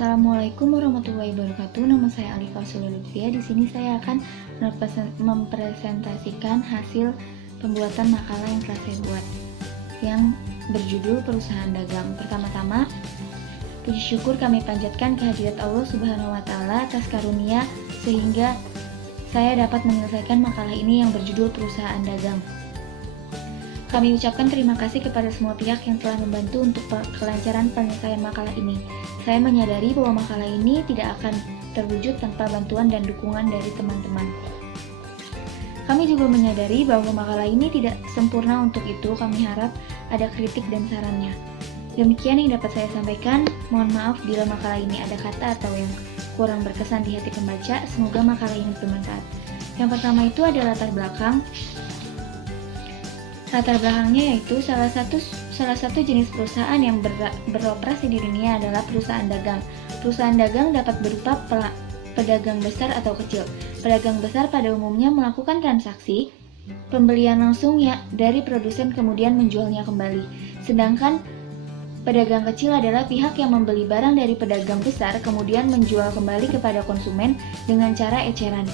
Assalamualaikum warahmatullahi wabarakatuh. Nama saya Alifah Sululutfia. Di sini saya akan mempresentasikan hasil pembuatan makalah yang telah saya buat, yang berjudul Perusahaan Dagang. Pertama-tama, puji syukur kami panjatkan kehadirat Allah Subhanahu wa Ta'ala atas karunia sehingga saya dapat menyelesaikan makalah ini yang berjudul Perusahaan Dagang. Kami ucapkan terima kasih kepada semua pihak yang telah membantu untuk kelancaran penyelesaian makalah ini. Saya menyadari bahwa makalah ini tidak akan terwujud tanpa bantuan dan dukungan dari teman-teman. Kami juga menyadari bahwa makalah ini tidak sempurna, untuk itu kami harap ada kritik dan sarannya. Demikian yang dapat saya sampaikan. Mohon maaf bila makalah ini ada kata atau yang kurang berkesan di hati pembaca. Semoga makalah ini bermanfaat. Yang pertama itu ada latar belakang. Latar belakangnya yaitu salah satu jenis perusahaan yang beroperasi di dunia adalah perusahaan dagang. Perusahaan dagang dapat berupa pedagang besar atau kecil. Pedagang besar pada umumnya melakukan transaksi pembelian langsung dari produsen kemudian menjualnya kembali. Sedangkan pedagang kecil adalah pihak yang membeli barang dari pedagang besar kemudian menjual kembali kepada konsumen dengan cara eceran.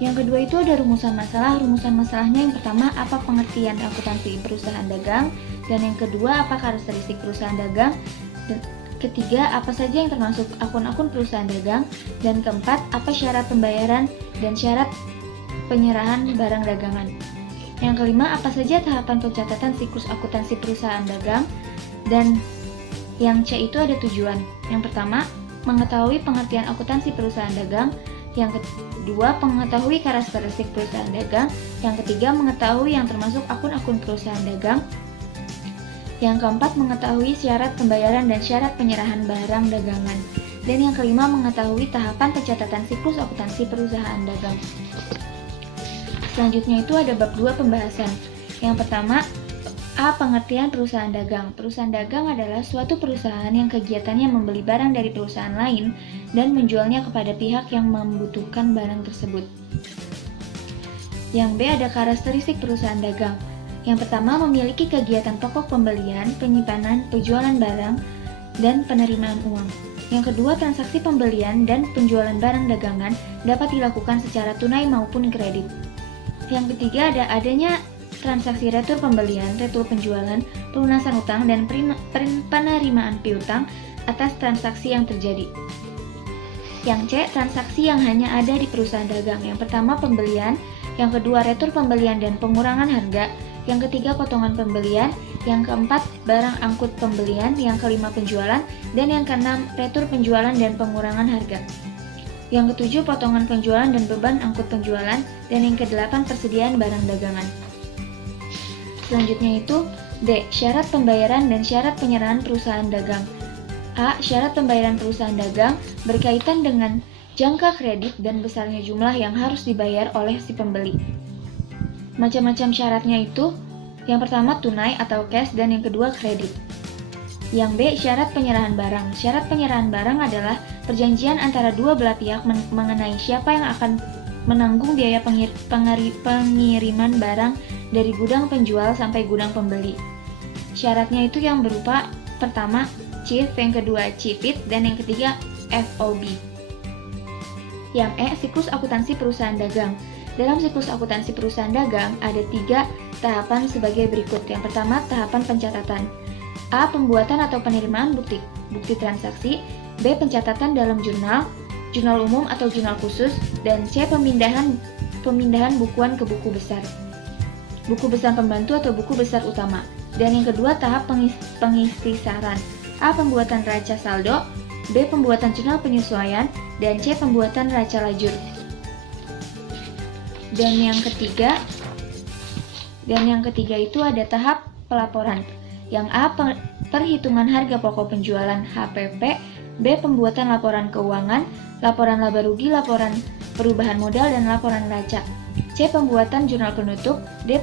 Yang kedua itu ada rumusan masalah. Rumusan masalahnya yang pertama, apa pengertian akuntansi perusahaan dagang, dan yang kedua, apa karakteristik perusahaan dagang, dan ketiga, apa saja yang termasuk akun-akun perusahaan dagang, dan keempat, apa syarat pembayaran dan syarat penyerahan barang dagangan. Yang kelima, apa saja tahapan pencatatan siklus akuntansi perusahaan dagang, dan yang C itu ada tujuan. Yang pertama, mengetahui pengertian akuntansi perusahaan dagang. Yang kedua, mengetahui karakteristik perusahaan dagang. Yang ketiga, mengetahui yang termasuk akun-akun perusahaan dagang. Yang keempat, mengetahui syarat pembayaran dan syarat penyerahan barang dagangan. Dan yang kelima, mengetahui tahapan pencatatan siklus akuntansi perusahaan dagang. Selanjutnya itu ada bab 2 pembahasan. Yang pertama, A. Pengertian perusahaan dagang. Perusahaan dagang adalah suatu perusahaan yang kegiatannya membeli barang dari perusahaan lain dan menjualnya kepada pihak yang membutuhkan barang tersebut. Yang B ada karakteristik perusahaan dagang. Yang pertama, memiliki kegiatan pokok pembelian, penyimpanan, penjualan barang, dan penerimaan uang. Yang kedua, transaksi pembelian dan penjualan barang dagangan dapat dilakukan secara tunai maupun kredit. Yang ketiga, adanya transaksi retur pembelian, retur penjualan, pelunasan utang, dan penerimaan piutang atas transaksi yang terjadi. Yang C, transaksi yang hanya ada di perusahaan dagang. Yang pertama, pembelian. Yang kedua, retur pembelian dan pengurangan harga. Yang ketiga, potongan pembelian. Yang keempat, barang angkut pembelian. Yang kelima, penjualan. Dan yang keenam, retur penjualan dan pengurangan harga. Yang ketujuh, potongan penjualan dan beban angkut penjualan. Dan yang kedelapan, persediaan barang dagangan. Selanjutnya itu D. Syarat pembayaran dan syarat penyerahan perusahaan dagang. A. Syarat pembayaran perusahaan dagang berkaitan dengan jangka kredit dan besarnya jumlah yang harus dibayar oleh si pembeli. Macam-macam syaratnya itu, yang pertama tunai atau cash dan yang kedua kredit. Yang B. Syarat penyerahan barang. Syarat penyerahan barang adalah perjanjian antara dua belah pihak mengenai siapa yang akan menanggung biaya pengiriman barang dari gudang penjual sampai gudang pembeli. Syaratnya itu yang berupa pertama CIF, yang kedua CIFID, dan yang ketiga FOB. Yang E, siklus akuntansi perusahaan dagang. Dalam siklus akuntansi perusahaan dagang ada 3 tahapan sebagai berikut. Yang pertama, tahapan pencatatan. A. Pembuatan atau penerimaan bukti transaksi. B. Pencatatan dalam jurnal umum atau jurnal khusus, dan C. Pemindahan bukuan ke buku besar, buku besar pembantu atau buku besar utama. Dan yang kedua, tahap pengikhtisaran. A. Pembuatan raca saldo. B. Pembuatan jurnal penyesuaian. Dan C. Pembuatan raca lajur. Dan yang ketiga itu ada tahap pelaporan. Yang A. Perhitungan harga pokok penjualan HPP. B. Pembuatan laporan keuangan, laporan laba rugi, laporan perubahan modal, dan laporan raca. C. Pembuatan jurnal penutup. D.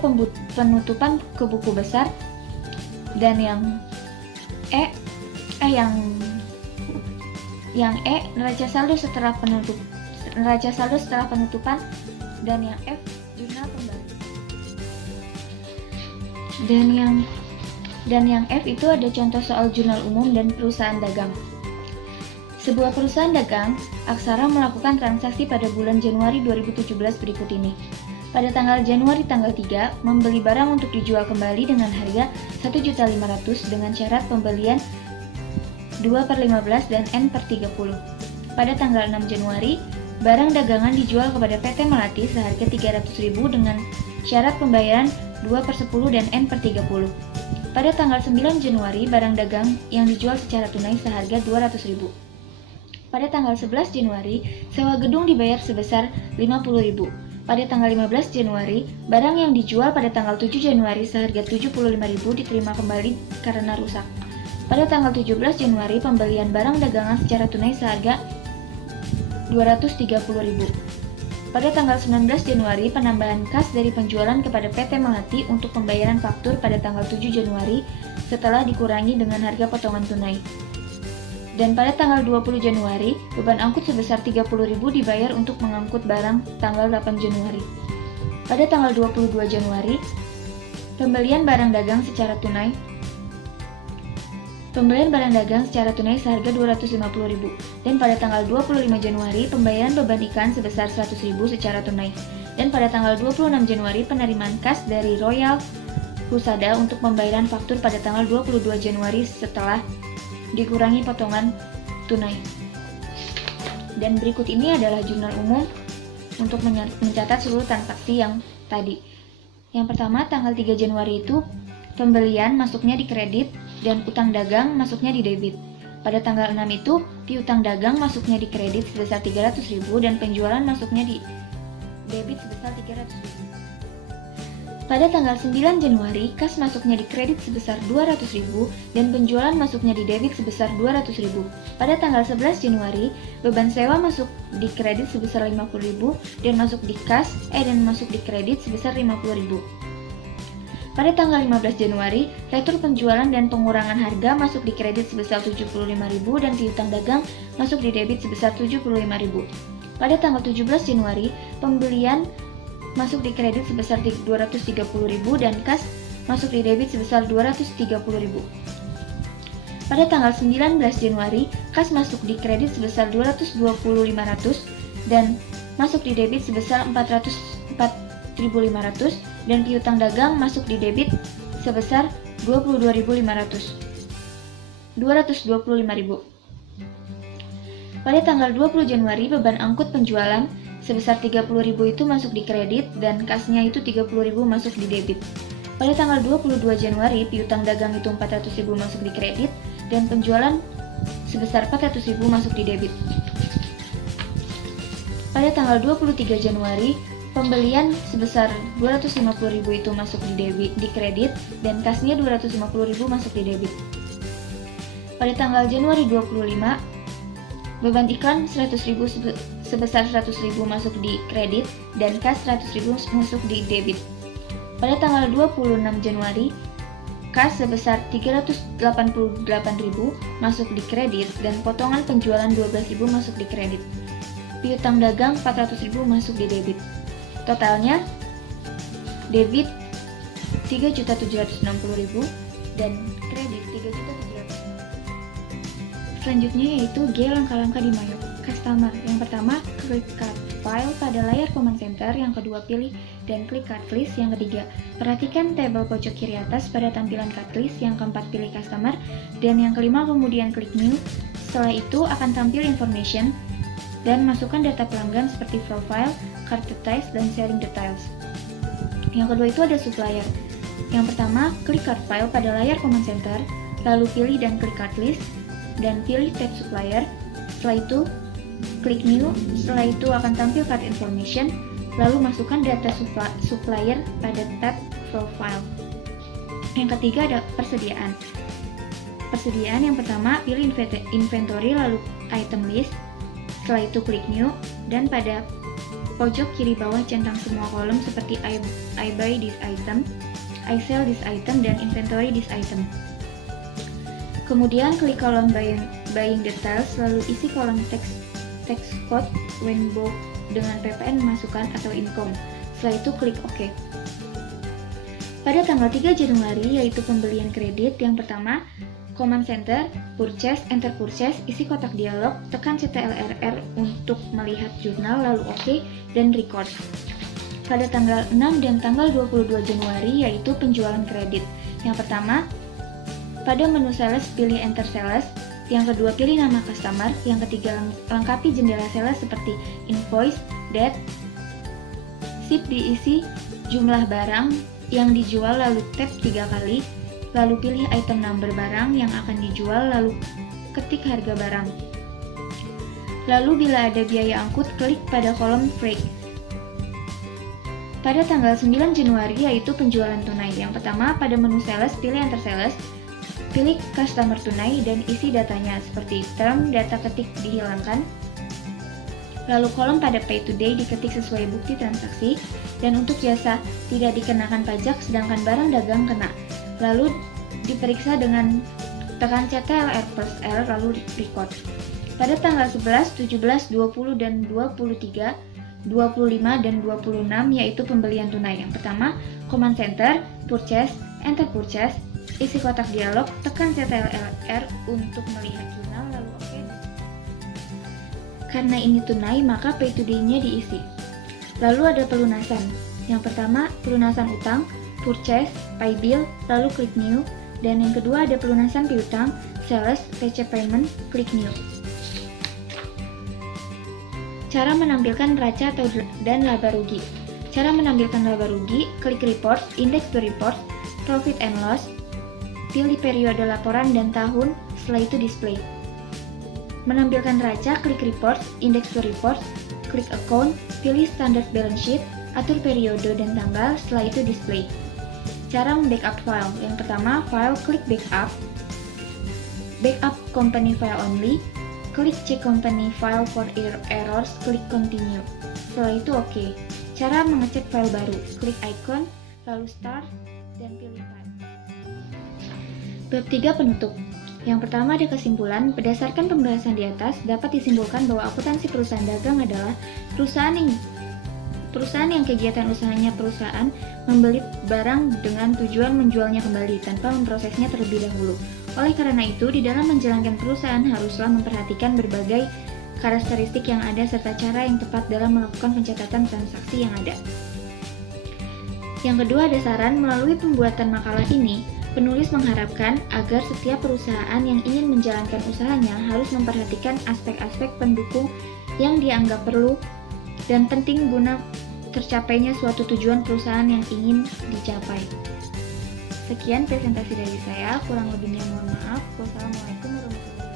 Penutupan ke buku besar. Dan yang E neraca saldo setelah penutupan. Dan yang F jurnal kembali. Dan yang Dan yang F itu ada contoh soal jurnal umum dan perusahaan dagang. Sebuah perusahaan dagang, Aksara melakukan transaksi pada bulan Januari 2017 berikut ini. Pada tanggal Januari tanggal 3, membeli barang untuk dijual kembali dengan harga 1.500.000 dengan syarat pembelian 2/15 dan N/30. Pada tanggal 6 Januari, barang dagangan dijual kepada PT Melati seharga 300.000 dengan syarat pembayaran 2/10 dan N/30. Pada tanggal 9 Januari, barang dagang yang dijual secara tunai seharga 200.000. Pada tanggal 11 Januari, sewa gedung dibayar sebesar 50.000. Pada tanggal 15 Januari, barang yang dijual pada tanggal 7 Januari seharga 75.000 diterima kembali karena rusak. Pada tanggal 17 Januari, pembelian barang dagangan secara tunai seharga 230.000. Pada tanggal 19 Januari, penambahan kas dari penjualan kepada PT Melati untuk pembayaran faktur pada tanggal 7 Januari setelah dikurangi dengan harga potongan tunai. Dan pada tanggal 20 Januari, beban angkut sebesar 30.000 dibayar untuk mengangkut barang tanggal 8 Januari. Pada tanggal 22 Januari, pembelian barang dagang secara tunai seharga 250.000. Dan pada tanggal 25 Januari, pembayaran beban ikan sebesar 100.000 secara tunai. Dan pada tanggal 26 Januari, penerimaan kas dari Royal Husada untuk pembayaran faktur pada tanggal 22 Januari setelah dikurangi potongan tunai. Dan berikut ini adalah jurnal umum untuk mencatat seluruh transaksi yang tadi. Yang pertama, tanggal 3 Januari itu pembelian masuknya di kredit dan utang dagang masuknya di debit. Pada tanggal 6 itu piutang dagang masuknya di kredit sebesar 300.000 dan penjualan masuknya di debit sebesar 300.000. Pada tanggal 9 Januari, kas masuknya di kredit sebesar 200.000 dan penjualan masuknya di debit sebesar 200.000. Pada tanggal 11 Januari, beban sewa masuk di kredit sebesar 50.000 dan masuk di kredit sebesar 50.000. Pada tanggal 15 Januari, retur penjualan dan pengurangan harga masuk di kredit sebesar 75.000 dan piutang dagang masuk di debit sebesar 75.000. Pada tanggal 17 Januari, pembelian masuk di kredit sebesar 230.000 dan kas masuk di debit sebesar 230.000. Pada tanggal 19 Januari, kas masuk di kredit sebesar 220.500 dan masuk di debit sebesar 4.500 dan piutang dagang masuk di debit sebesar 225.000. Pada tanggal 20 Januari, beban angkut penjualan sebesar 30.000 itu masuk di kredit dan kasnya itu 30.000 masuk di debit. Pada tanggal 22 Januari, piutang dagang itu 400.000 masuk di kredit dan penjualan sebesar 400.000 masuk di debit. Pada tanggal 23 Januari, pembelian sebesar 250.000 itu masuk di kredit dan kasnya 250.000 masuk di debit. Pada tanggal Januari 25, beban iklan 100.000 sebesar 100.000 masuk di kredit dan kas 100.000 masuk di debit. Pada tanggal 26 Januari, kas sebesar 388.000 masuk di kredit dan potongan penjualan 12.000 masuk di kredit. Piutang dagang 400.000 masuk di debit. Totalnya debit 3.760.000 dan kredit 3.760.000. Selanjutnya yaitu G langkah-langkah di Mayo. Customer. Yang pertama, klik cut file pada layar command center. Yang kedua, pilih dan klik cut list. Yang ketiga, perhatikan tabel pojok kiri atas pada tampilan cut list. Yang keempat, pilih customer. Dan yang kelima, kemudian klik new. Setelah itu akan tampil information dan masukkan data pelanggan seperti profile, card details, dan sharing details. Yang kedua itu ada supplier. Yang pertama, klik cut file pada layar command center, lalu pilih dan klik cut list, dan pilih tab supplier. Setelah itu, klik new. Setelah itu akan tampil card information, lalu masukkan data supplier pada tab profile. Yang ketiga ada persediaan. Persediaan yang pertama, pilih inventory lalu item list. Setelah itu klik new, dan pada pojok kiri bawah centang semua kolom seperti I buy this item, I sell this item, dan inventory this item. Kemudian klik kolom buying details, lalu isi kolom text code when book dengan PPN masukan atau income. Setelah itu klik OK. Pada tanggal 3 Januari yaitu pembelian kredit. Yang pertama, Command Center, Purchase, Enter Purchase, isi kotak dialog, tekan CTRL untuk melihat jurnal, lalu OK, dan Record. Pada tanggal 6 dan tanggal 22 Januari yaitu penjualan kredit. Yang pertama, pada menu sales pilih Enter Sales, yang kedua pilih nama customer, yang ketiga lengkapi jendela sales seperti invoice, date, sip diisi jumlah barang yang dijual lalu tap 3 kali, lalu pilih item number barang yang akan dijual lalu ketik harga barang. Lalu bila ada biaya angkut, klik pada kolom freight. Pada tanggal 9 Januari yaitu penjualan tunai. Yang pertama, pada menu sales pilih Enter Sales, pilih customer tunai dan isi datanya seperti term, data ketik dihilangkan. Lalu kolom pada Pay Today diketik sesuai bukti transaksi, dan untuk jasa tidak dikenakan pajak sedangkan barang dagang kena. Lalu diperiksa dengan tekan CTRL+L lalu Record. Pada tanggal 11, 17, 20, dan 23, 25, dan 26 yaitu pembelian tunai. Yang pertama, Command Center, Purchase, Enter Purchase, isi kotak dialog, tekan CTRL untuk melihat jurnal lalu OK. Karena ini tunai, maka Pay Today-nya diisi. Lalu ada pelunasan. Yang pertama, pelunasan utang, Purchase, Pay Bill, lalu klik New. Dan yang kedua ada pelunasan piutang, Sales, PC Payment, klik New. Cara menampilkan neraca dan laba rugi. Cara menampilkan laba rugi, klik Report, Index to Report, Profit and Loss, pilih periode laporan dan tahun, setelah itu display. Menampilkan neraca, klik Report, Index to Report, klik Account, pilih Standard Balance Sheet, atur periode dan tanggal, setelah itu display. Cara membackup file. Yang pertama, file, klik Backup, Backup Company File Only, klik Check Company File for Errors, klik Continue. Setelah itu OK. Cara mengecek file baru, klik icon, lalu Start, dan pilih File. Bab 3 penutup. Yang pertama ada kesimpulan. Berdasarkan pembahasan di atas, dapat disimpulkan bahwa akuntansi perusahaan dagang adalah perusahaan yang kegiatan usahanya perusahaan membeli barang dengan tujuan menjualnya kembali tanpa memprosesnya terlebih dahulu. Oleh karena itu, di dalam menjalankan perusahaan haruslah memperhatikan berbagai karakteristik yang ada serta cara yang tepat dalam melakukan pencatatan transaksi yang ada. Yang kedua ada saran. Melalui pembuatan makalah ini, penulis mengharapkan agar setiap perusahaan yang ingin menjalankan usahanya harus memperhatikan aspek-aspek pendukung yang dianggap perlu dan penting guna tercapainya suatu tujuan perusahaan yang ingin dicapai. Sekian presentasi dari saya, kurang lebihnya mohon maaf. Wassalamualaikum warahmatullahi wabarakatuh.